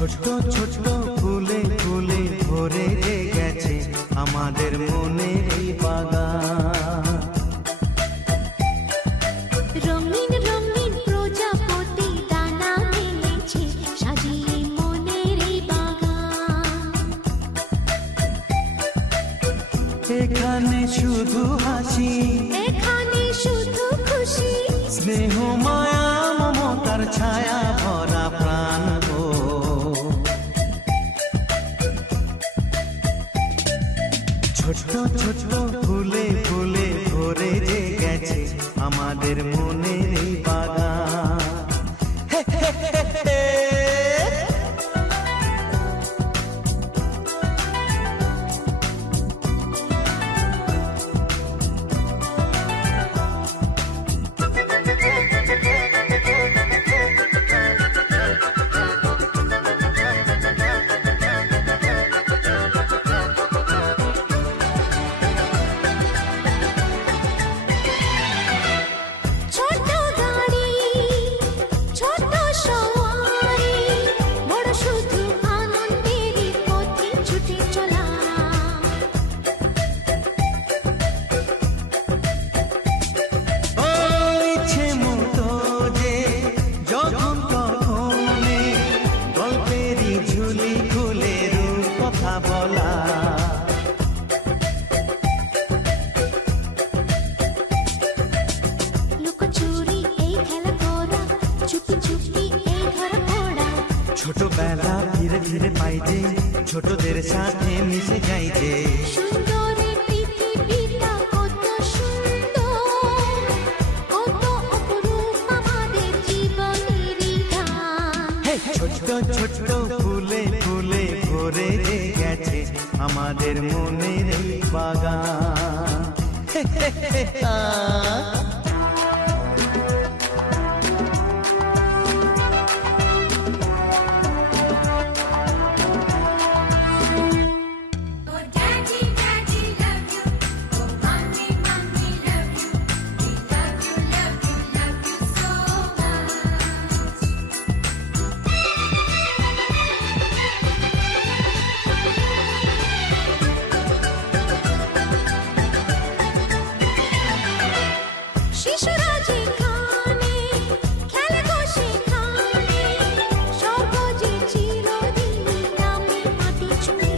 ছোট্ট ছোট্ট ফুলে ফুলে ভরে গেছে আমাদের মনের এই বাগান। রঙিন রঙিন প্রজাপতি ডানা মেলেছে সাজিয়ে মনের এই বাগান। এখানে শুধু হাসি, এখানে শুধু খুশি, স্নেহ মায়া মমতার ছায়া ভরা প্রাণ গো। ছোট্ট ছোট্ট ফুলে ফুলে ভরে গেছে আমাদের মনের এই বাগান। ছোট গাড়ি ছোট সওয়ারি, বড় শুধু আনন্দেরই পথে ছুটে চলা। ও ইচ্ছে মতো যে যখন তখনে গল্পেরই ঝুলি খুলে রূপ কথা বলা। লুকোচুরি এই খেলা করা, চুপি চুপি এই ঘর পড়া। ছোটবেলা ধীরে ধীরে পাইছে ছোটদের সাথে মিশে যাইছে। সুন্দরের পৃথিবীটা কত সুন্দর, কত অপরূপ আমাদের জীবনেরই গান। ছোট্ট ছোট্ট ফুলে ফুলে ভরে গেছে আমাদের মনের এই বাগান। Oh daddy daddy love you, oh mommy mommy love you, we love you love you love you so much. শিশুরা যেখানে খেলে গো সেখানে, স্বর্গ যে চিরদিনই নামে মাটি ছুঁয়ে।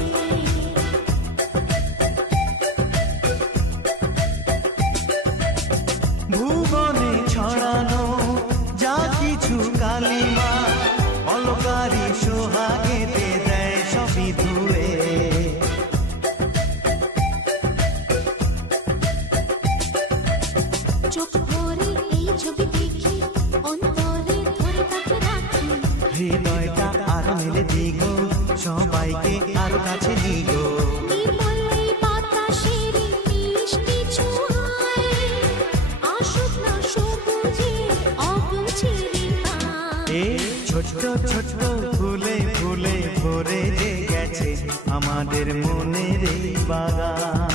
ভুবনে ছড়ানো যা কিছু কালিমা অলকারি সোহাগেতে দেয় সবই ধুয়ে। চোখ ভরে এই ছবি দেখি, অন্তরে ধরে তাকে রাখি। হৃদয়টা আরো মেলে দিগো, সবাইকে আরো কাছে দিগো। নির্মল এই বাতাসের মিষ্টি ছোঁয়ায়, আসুক না সবুজে অগুছেরি গান। এই ছোট্ট ছোট্ট ফুলে ফুলে ভরে গেছে আমাদের মনের এই বাগান।